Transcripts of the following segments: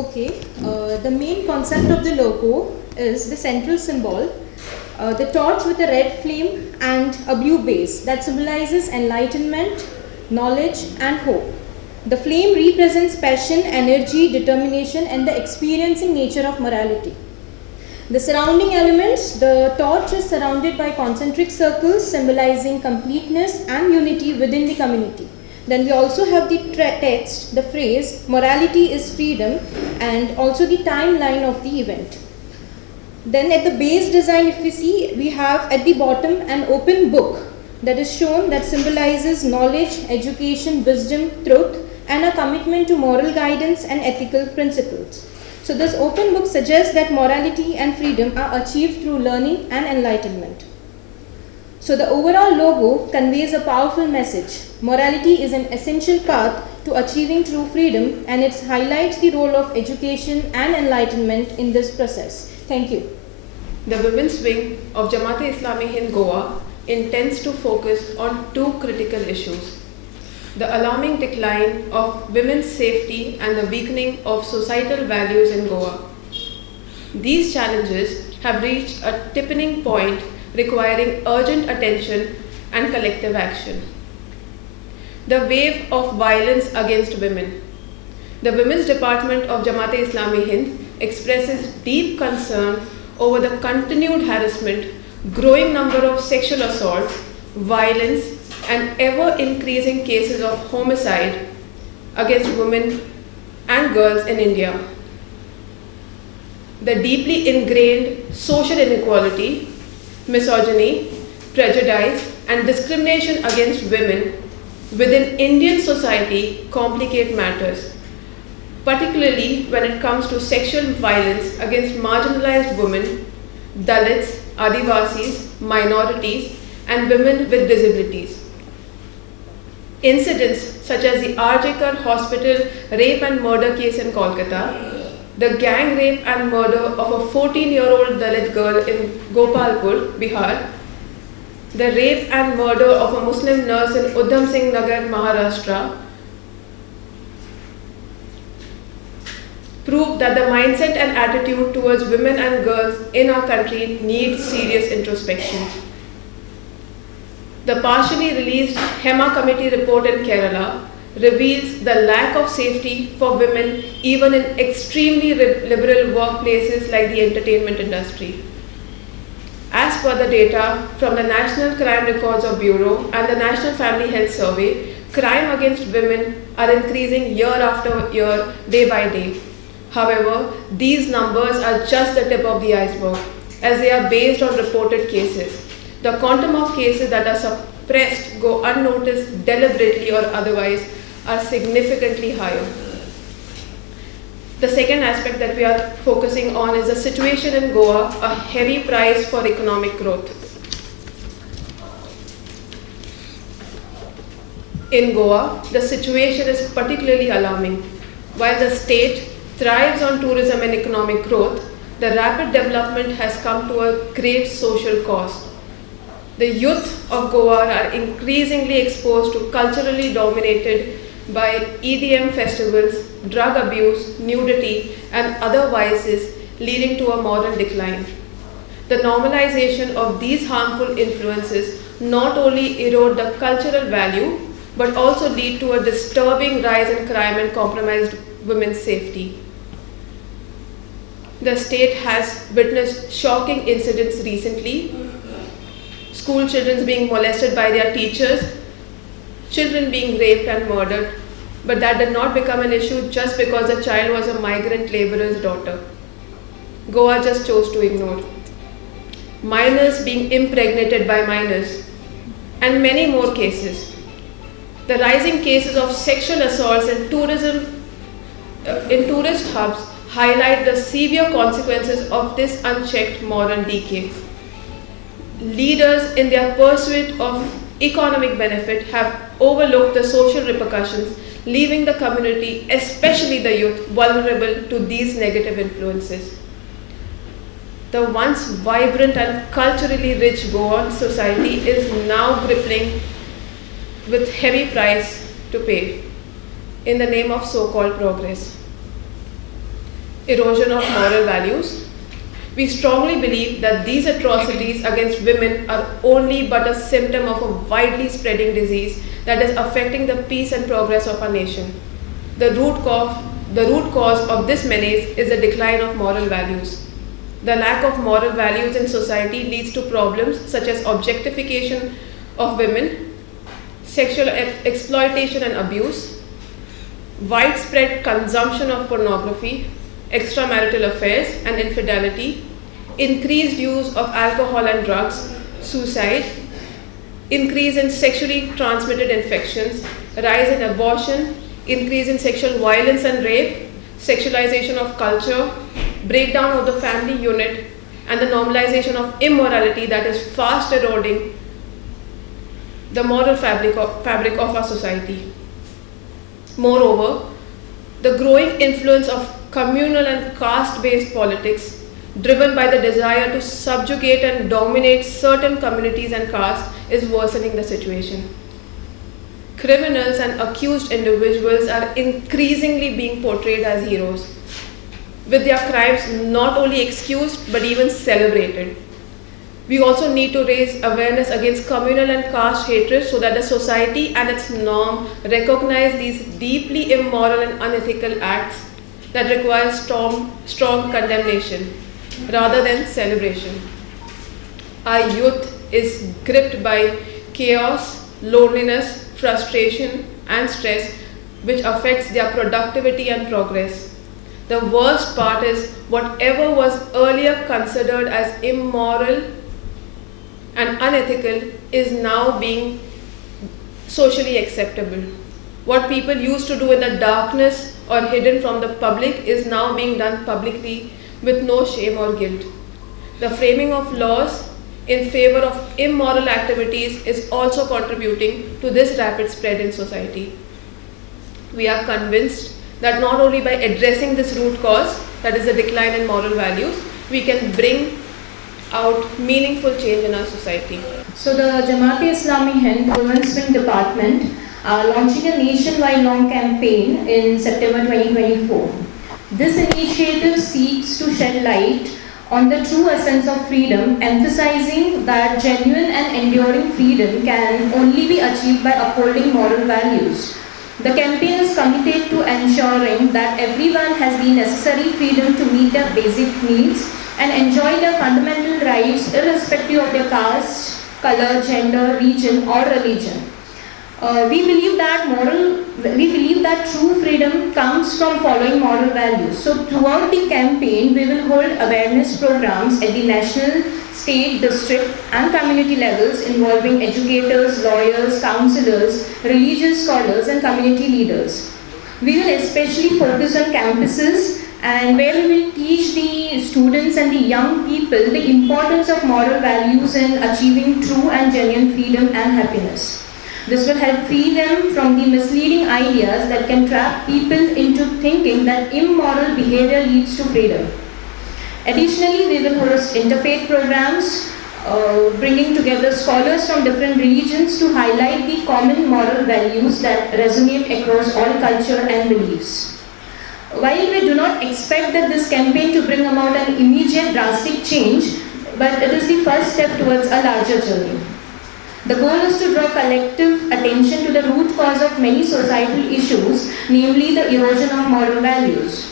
Okay, the main concept of the logo is the central symbol, the torch with a red flame and a blue base that symbolizes enlightenment, knowledge, and hope. The flame represents passion, energy, determination, and the experiencing nature of morality. The surrounding elements, the torch is surrounded by concentric circles symbolizing completeness and unity within the community. Then we also have the text, the phrase, morality is freedom, and also the timeline of the event. Then at the base design, if we see, we have at the bottom an open book that is shown that symbolizes knowledge, education, wisdom, truth, and a commitment to moral guidance and ethical principles. So this open book suggests that morality and freedom are achieved through learning and enlightenment. So the overall logo conveys a powerful message. Morality is an essential path to achieving true freedom, and it highlights the role of education and enlightenment in this process. Thank you. The women's wing of Jamaat-e-Islami Hind Goa intends to focus on two critical issues: the alarming decline of women's safety and the weakening of societal values in Goa. These challenges have reached a tipping point requiring urgent attention and collective action. The wave of violence against women. The Women's Department of Jamaat-e-Islami Hind expresses deep concern over the continued harassment, growing number of sexual assaults, violence, and ever-increasing cases of homicide against women and girls in India. The deeply ingrained social inequality, misogyny, prejudice, and discrimination against women within Indian society complicate matters, particularly when it comes to sexual violence against marginalized women, Dalits, Adivasis, minorities, and women with disabilities. Incidents such as the R.J. Kar Hospital rape and murder case in Kolkata, the gang rape and murder of a 14-year-old Dalit girl in Gopalpur, Bihar, the rape and murder of a Muslim nurse in Udham Singh Nagar, Maharashtra, prove that the mindset and attitude towards women and girls in our country needs serious introspection. The partially released HEMA committee report in Kerala reveals the lack of safety for women even in extremely liberal workplaces like the entertainment industry. As per the data from the National Crime Records of Bureau and the National Family Health Survey, crime against women are increasing year after year, day by day. However, these numbers are just the tip of the iceberg, as they are based on reported cases. The quantum of cases that are suppressed, go unnoticed deliberately or otherwise, are significantly higher. The second aspect that we are focusing on is the situation in Goa, a heavy price for economic growth. In Goa, the situation is particularly alarming. While the state thrives on tourism and economic growth, the rapid development has come to a great social cost. The youth of Goa are increasingly exposed to culturally dominated by EDM festivals, drug abuse, nudity, and other vices, leading to a moral decline. The normalization of these harmful influences not only erode the cultural value, but also lead to a disturbing rise in crime and compromised women's safety. The state has witnessed shocking incidents recently: school children being molested by their teachers, children being raped and murdered, but that did not become an issue just because the child was a migrant laborer's daughter. Goa just chose to ignore. Minors being impregnated by minors, and many more cases. The rising cases of sexual assaults in tourism, in tourist hubs highlight the severe consequences of this unchecked moral decay. Leaders, in their pursuit of economic benefit, have overlooked the social repercussions, leaving the community, especially the youth, vulnerable to these negative influences. The once vibrant and culturally rich Goan society is now grappling with heavy price to pay in the name of so-called progress. erosion of moral values. We strongly believe that these atrocities against women are only but a symptom of a widely spreading disease that is affecting the peace and progress of our nation. The root cause of this menace is the decline of moral values. The lack of moral values in society leads to problems such as objectification of women, sexual exploitation and abuse, widespread consumption of pornography, extramarital affairs and infidelity, increased use of alcohol and drugs, suicide, increase in sexually transmitted infections, rise in abortion, increase in sexual violence and rape, sexualization of culture, breakdown of the family unit, and the normalization of immorality that is fast eroding the moral fabric of our society. Moreover, the growing influence of communal and caste-based politics, driven by the desire to subjugate and dominate certain communities and castes, is worsening the situation. Criminals and accused individuals are increasingly being portrayed as heroes, with their crimes not only excused but even celebrated. We also need to raise awareness against communal and caste hatred so that the society and its norm recognize these deeply immoral and unethical acts that require strong condemnation rather than celebration. Our youth is gripped by chaos, loneliness, frustration, and stress, which affects their productivity and progress. The worst part is whatever was earlier considered as immoral and unethical is now being socially acceptable. What people used to do in the darkness or hidden from the public is now being done publicly with no shame or guilt. The framing of laws in favor of immoral activities is also contributing to this rapid spread in society. We are convinced that not only by addressing this root cause, that is the decline in moral values, we can bring out meaningful change in our society. So the Jamaat-e-Islami Hind Women's Wing Department are launching a nationwide long campaign in September 2024. This initiative seeks to shed light on the true essence of freedom, emphasizing that genuine and enduring freedom can only be achieved by upholding moral values. The campaign is committed to ensuring that everyone has the necessary freedom to meet their basic needs and enjoy their fundamental rights irrespective of their caste, color, gender, region or religion. We believe that true freedom comes from following moral values. So throughout the campaign, we will hold awareness programs at the national, state, district and community levels involving educators, lawyers, counselors, religious scholars and community leaders. We will especially focus on campuses and where we will teach the students and the young people the importance of moral values in achieving true and genuine freedom and happiness. This will help free them from the misleading ideas that can trap people into thinking that immoral behavior leads to freedom. Additionally, we will host interfaith programs, bringing together scholars from different religions to highlight the common moral values that resonate across all culture and beliefs. While we do not expect that this campaign to bring about an immediate drastic change, but it is the first step towards a larger journey. The goal is to draw collective attention to the root cause of many societal issues, namely the erosion of moral values.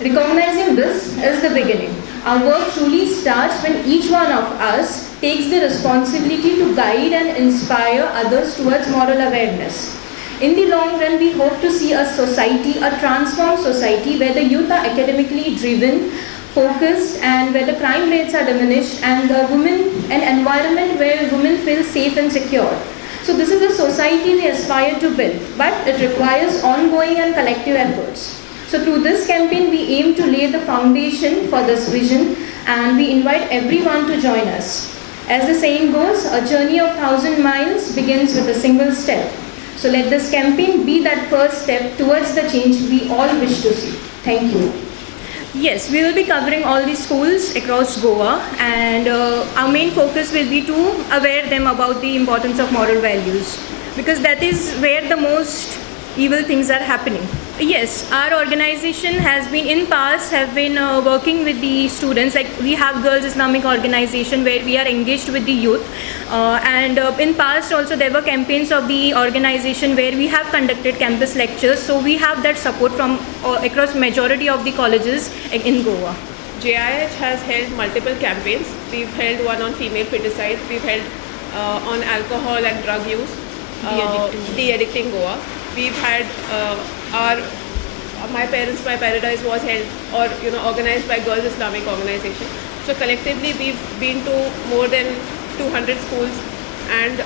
Recognizing this is the beginning. Our work truly starts when each one of us takes the responsibility to guide and inspire others towards moral awareness. In the long run, we hope to see a society, a transformed society where the youth are academically driven, focused and where the crime rates are diminished and an environment where women feel safe and secure. So this is a society we aspire to build, but it requires ongoing and collective efforts. So through this campaign, we aim to lay the foundation for this vision and we invite everyone to join us. As the saying goes, a journey of 1,000 miles begins with a single step. So let this campaign be that first step towards the change we all wish to see. Thank you. Yes, we will be covering all the schools across Goa and our main focus will be to aware them about the importance of moral values because that is where the most evil things are happening. Yes, our organization has been in past have been working with the students. Like we have Girls Islamic Organization where we are engaged with the youth, and in past also there were campaigns of the organization where we have conducted campus lectures. So we have that support from across majority of the colleges in Goa. JIH has held multiple campaigns. We've held one on female feticide. We've held on alcohol and drug use. De-addicting Goa. We've had My Parents, My Paradise was held or organized by Girls Islamic Organization. So collectively we've been to more than 200 schools and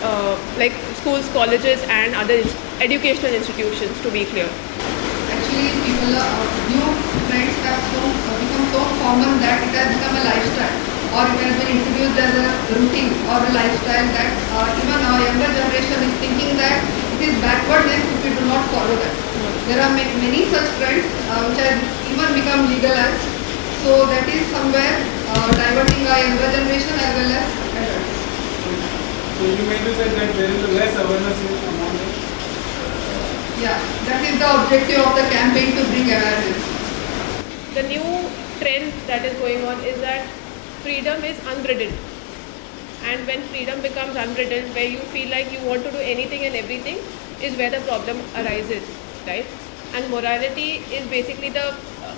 like schools, colleges and other educational institutions, to be clear. Actually, people new trends have become so common that it has become a lifestyle, or it has been introduced as a routine or a lifestyle that even our younger generation is thinking that it is backwardness if we do not follow that. There are many such trends which have even become legalized. So that is somewhere diverting our younger generation as well as adults. So you mean to say that there is less awareness among them? Yeah, that is the objective of the campaign, to bring awareness. The new trend that is going on is that freedom is unbridled. And when freedom becomes unbridled, where you feel like you want to do anything and everything, is where the problem arises, right? And morality is basically the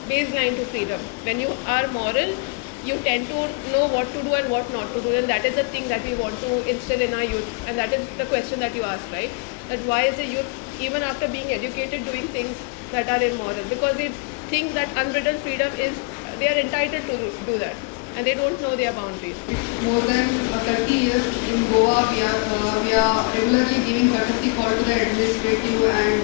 baseline to freedom. When you are moral, you tend to know what to do and what not to do, and that is the thing that we want to instill in our youth. And that is the question that you asked, right? That why is the youth, even after being educated, doing things that are immoral? Because they think that unbridled freedom is, they are entitled to do that, and they don't know their boundaries. More than 30 years in Goa, we are regularly giving courtesy call to the administrative and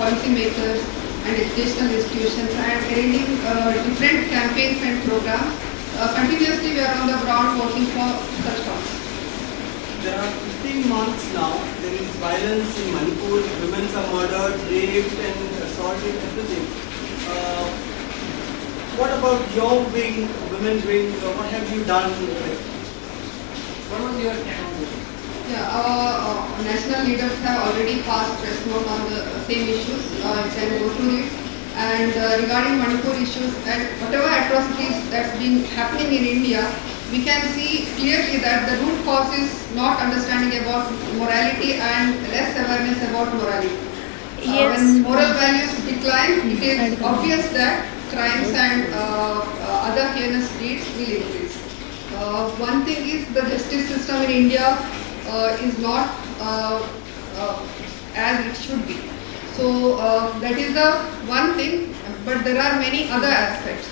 policymakers and educational institutions and arranging different campaigns and programs. Continuously, we are on the ground working for such causes. There are 15 months now. There is violence in Manipur. Women are murdered, raped, and assaulted. Everything. What about your wing, women wing? What have you done? What was your account? Yeah, our national leaders have already passed press note on the same issues. You can go through it. And regarding Manipur issues and whatever atrocities that's been happening in India, we can see clearly that the root cause is not understanding about morality and less awareness about morality. Yes. When moral values decline, it is obvious that crimes and other heinous deeds will increase. One thing is the justice system in India is not as it should be. So that is the one thing, but there are many other aspects.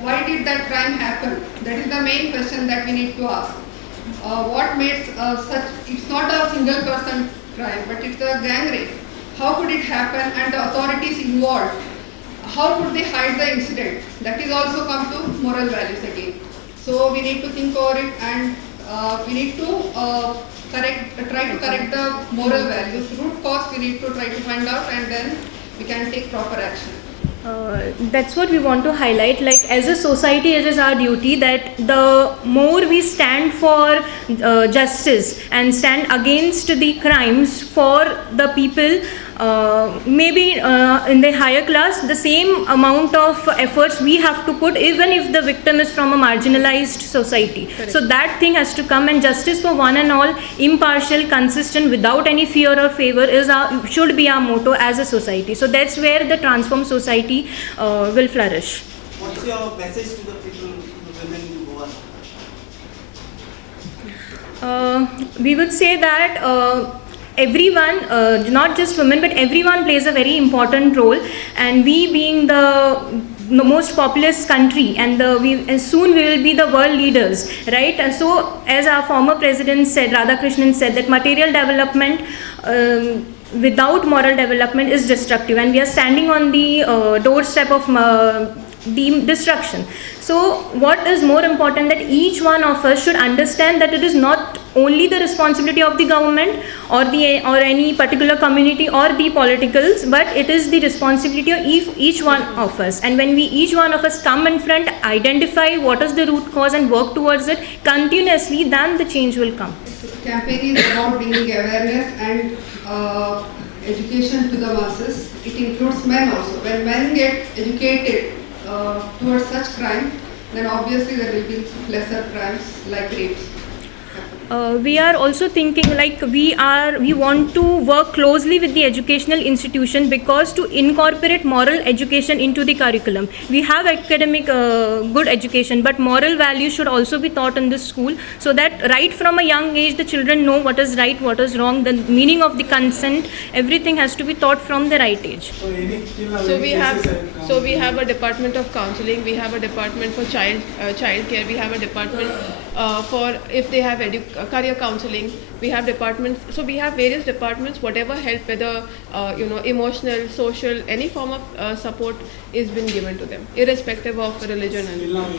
Why did that crime happen? That is the main question that we need to ask. What made such, it's not a single person crime, but it's a gang rape. How could it happen, and the authorities involved, how could they hide the incident? That is also come to moral values again. So we need to think over it, and we need to try to correct the moral values. Root cause we need to try to find out, and then we can take proper action. That's what we want to highlight. Like as a society, it is our duty that the more we stand for justice and stand against the crimes for the people, maybe in the higher class, the same amount of efforts we have to put, even if the victim is from a marginalized society. Correct. So that thing has to come, and justice for one and all, impartial, consistent, without any fear or favor, should be our motto as a society. So that's where the transformed society will flourish. What's your message to the people, to the women in Goa? We would say that everyone, not just women, but everyone plays a very important role, and we being the most populous country, and soon we will be the world leaders, right? And so as our former president said, Radhakrishnan said, that material development without moral development is destructive, and we are standing on the doorstep of the destruction. So what is more important, that each one of us should understand that it is not only the responsibility of the government or any particular community or the politicals, but it is the responsibility of each one of us. And when each one of us come in front, identify what is the root cause and work towards it continuously, then the change will come. Campaign is about bringing awareness and education to the masses. It includes men also. When men get educated towards such crime, then obviously there will be lesser crimes like rapes. We are also thinking like we want to work closely with the educational institution, because to incorporate moral education into the curriculum. We have academic good education, but moral values should also be taught in this school, so that right from a young age the children know what is right, what is wrong, the meaning of the consent, everything has to be taught from the right age. So any till now So any we cases have a department of counseling. We have a department for child care. We have a department for if they have career counseling. We have departments. So we have various departments. Whatever help, whether emotional, social, any form of support is been given to them, irrespective of religion. Till now